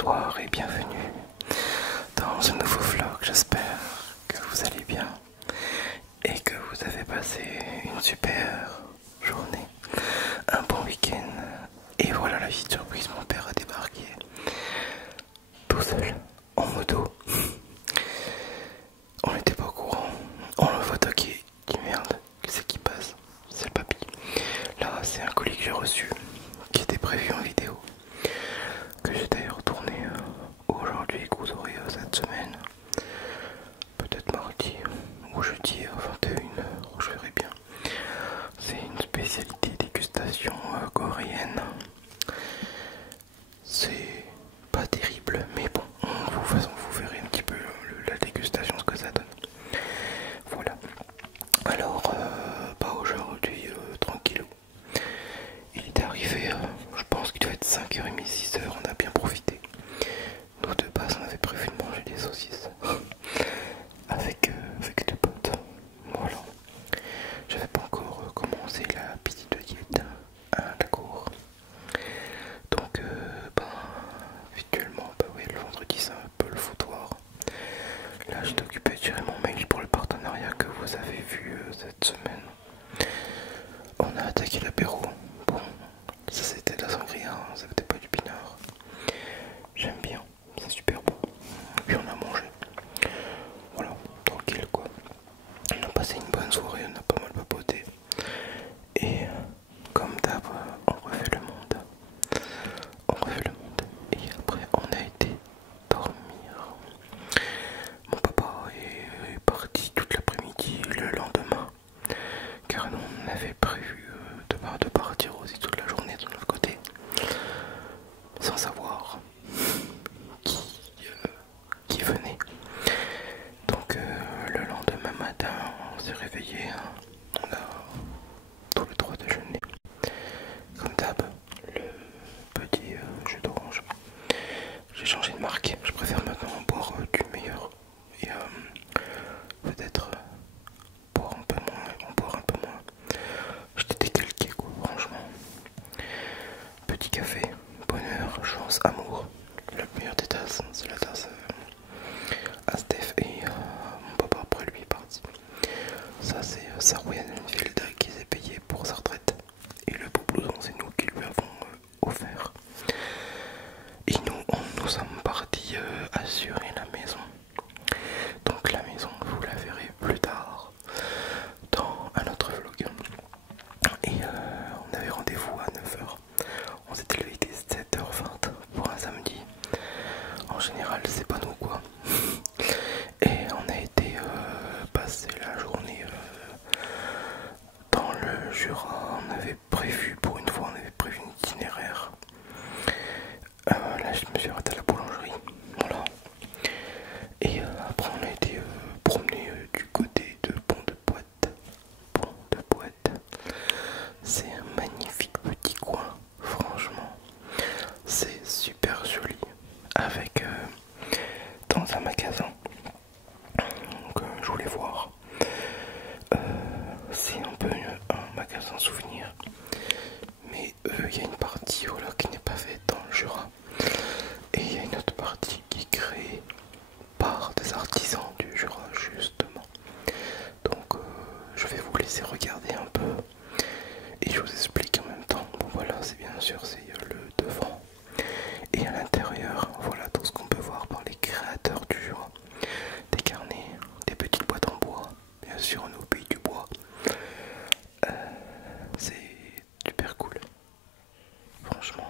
bonsoir et bienvenue dans ce nouveau vlog. J'espère que vous allez bien et que vous avez passé une super journée, un bon week-end. Et voilà la petite surprise, mon père a débarqué tout seul en moto. On n'était pas au courant, on le voit toquer, qui merde, qu'est-ce qui passe? C'est le papy. Là c'est un colis que j'ai reçu, qui était prévu en vidéo, que j'ai d'ailleurs tourné aujourd'hui, que vous aurez cette semaine, peut-être mardi ou jeudi à 21h, je verrai bien. C'est une spécialité dégustation coréenne. C'est pas terrible, mais bon, de toute façon vous verrez un petit peu la dégustation, ce que ça donne. Voilà. Alors, pas aujourd'hui, tranquillou. Il est arrivé, je pense qu'il devait être 5h30, 6h, on a bien profité. Nous de base on avait prévu de manger des saucisses avec des potes. Voilà. J'avais pas encore commencé la petite diète à la cour. Donc habituellement, oui, le vendredi c'est un peu le foutoir. Là j'étais occupé de gérer mon mail pour le partenariat que vous avez vu cette semaine. On a attaqué l'apéro. Bon, ça c'était de la sangria, hein, ça n'était pas du pinard. J'aime bien, c'est super bon. Puis on a mangé. Voilà, tranquille quoi. On a passé une bonne soirée, on a pas mal papoté. Et comme d'hab, on refait le monde. On refait le monde. Et après on a été dormir. Mon papa est parti toute l'après-midi le lendemain. Car nous on avait prévu de partir aussi toute la journée de notre côté. Sans savoir qui venait. Donc le lendemain matin, on s'est réveillé, hein. On a tous les trois déjeuné. Comme d'hab, le petit jus d'orange. J'ai changé de marque, je préfère maintenant boire du meilleur. Et peut-être boire un peu moins, en boire un peu moins. J'étais décalqué quoi, franchement. Petit café, bonheur, chance, amour. La meilleure des tasses, c'est la tasse à Steph et mon papa après lui est parti. Ça c'est Sarouyan Enfield qui s'est payé pour sa retraite. Et le beau blouson c'est nous qui lui avons offert. Et nous sommes partis assurer la maison. Donc la maison vous la verrez plus tard dans un autre vlog. Et on avait rendez-vous à 9h. On s'était levé dès 7h20 pour un samedi. En général c'est pas nous quoi. Et on a été passer la journée dans le Jura. On avait prévu, pour une fois on avait prévu un itinéraire. Là je me suis arrêté à la boulangerie. Voilà. Et après on a été promener du côté de Pont de Poite. Pont de Poite. C'est un magnifique petit coin, franchement. C'est super joli. Avec dans un magasin. Donc je voulais voir. C'est un peu un magasin souvenir. Mais il y a une partie voilà, qui n'est pas faite dans le Jura. Et il y a une autre partie qui est créée par des artisans du Jura justement. Donc je vais vous laisser regarder un peu. Et je vous explique en même temps. Bon voilà, c'est bien sûr c'est le devant. Et à l'intérieur, voilà tout ce qu'on peut voir par les créateurs du Jura. Des carnets, des petites boîtes en bois, bien sûr on est au pays du bois. C'est super cool. Franchement,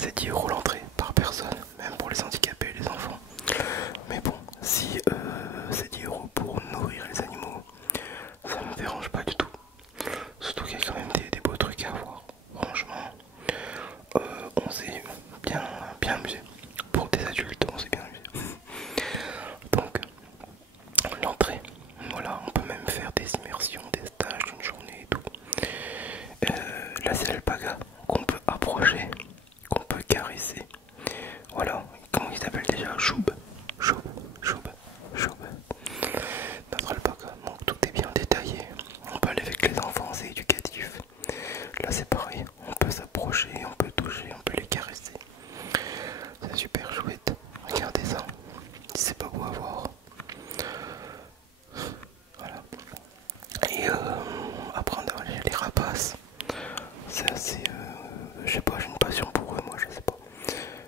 c'est 10 € l'entrée par personne, même pour les handicapés et les enfants. Mais bon, si c'est 10 € pour nourrir les animaux, ça me dérange pas du tout. Surtout qu'il y a quand même des beaux trucs à voir. Franchement, on s'est bien amusé. Pour des adultes, on s'est bien amusé. Donc, l'entrée, voilà, on peut même faire des immersions, des stages d'une journée et tout. Là, c'est l'alpaga qu'on peut approcher, qu'on peut caresser. Voilà, comment il s'appelle déjà? Choub. Notre alpaga, donc tout est bien détaillé. On peut aller avec les enfants, c'est éducatif. Là c'est pareil, on peut s'approcher, on peut toucher, on peut les caresser. C'est super chouette. Regardez ça, c'est pas beau à voir. Voilà. Et après on a les rapaces. C'est assez... je sais pas, j'ai une passion pour eux, moi je sais pas.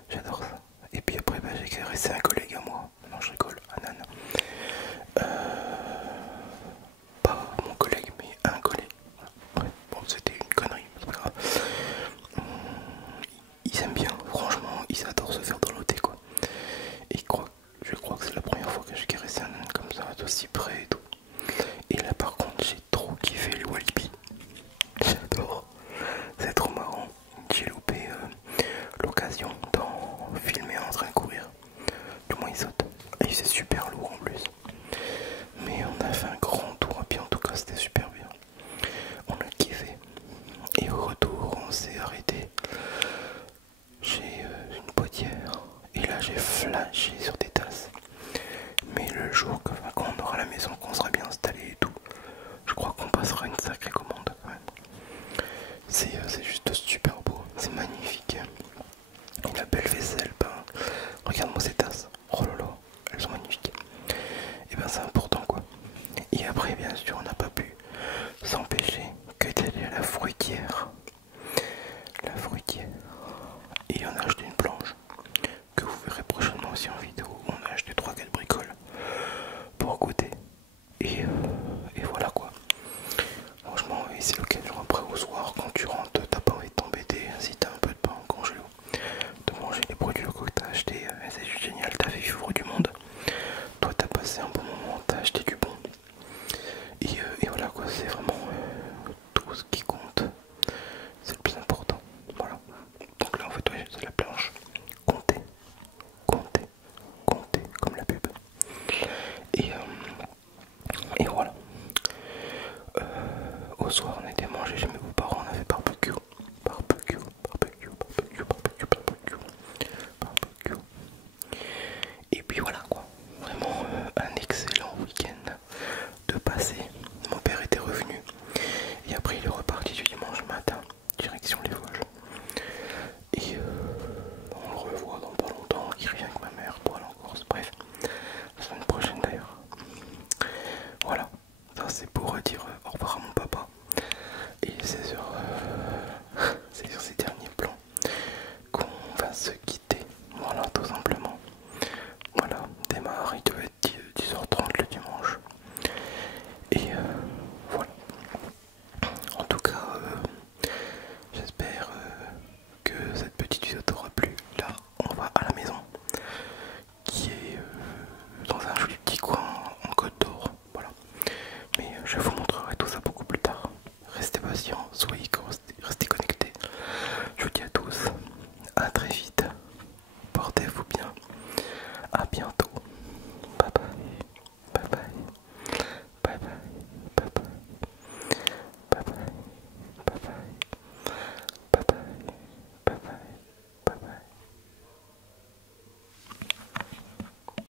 J'adore ça. Et puis après bah, j'ai caressé un collègue à moi. Non je rigole, Anan. Pas mon collègue mais un collègue. Ouais, bon c'était une connerie, c'est pas grave. Ils aiment bien, franchement, ils adorent se faire dorloter quoi. Et je crois que c'est la première fois que j'ai caressé un âne comme ça, d'aussi près et tout. Et là par contre j'ai trop kiffé le Walibi. J'adore, c'est trop marrant. J'ai loupé l'occasion d'en filmer en train de courir. Du moins il saute. Et c'est super lourd en plus. Mais on a fait un grand tour à pied, en tout cas c'était super bien. On a kiffé. Et au retour on s'est arrêté chez une potière. Et là j'ai flashé sur des tasses. Mais le jour quand on aura la maison, qu'on sera bien installé et tout, je crois qu'on passera une sacrée commande quand même. C'est juste super beau, c'est magnifique. Et la belle vaisselle, ben, regarde-moi ces tasses. Oh là là, elles sont magnifiques. Et ben c'est important quoi. Et après bien sûr on n'a pas pu s'empêcher que d'aller à la fruitière. La fruitière. Et on a acheté une planche que vous verrez prochainement aussi en vidéo. On a acheté 3-4 bricoles pour goûter. Et voilà quoi. Franchement, oui, c'est l'occasion après au soir quand tu rentres, t'as pas envie de t'embêter. Si t'as un peu de pain en congélo, de manger les produits que t'as achetés, c'est juste génial. T'as fait vivre du monde. Toi, t'as passé un bon moment, t'as acheté du bon. Et voilà quoi, c'est vraiment tout ce qui compte. C'est le plus important. Voilà. Donc là, en fait, ouais, c'est la planche. Comptez, comptez, comptez, comme la pub. Et voilà. Au soir, on a été manger chez mes beaux-parents, on a fait barbecue. Et puis voilà quoi. Vraiment un excellent week-end de passer. Mon père était revenu. Et après, il est reparti du dimanche matin, direction les Vosges. Et on le revoit dans pas longtemps. Il revient avec ma mère pour aller en Corse. Bref, la semaine prochaine d'ailleurs. Voilà, ça c'est pour dire au revoir à mon papa. Et c'est sur ces derniers plans qu'on va se quitter. Voilà, tout simplement. Voilà, démarre, il doit être 10h30 le dimanche. Et voilà. En tout cas, j'espère que cette petite vidéo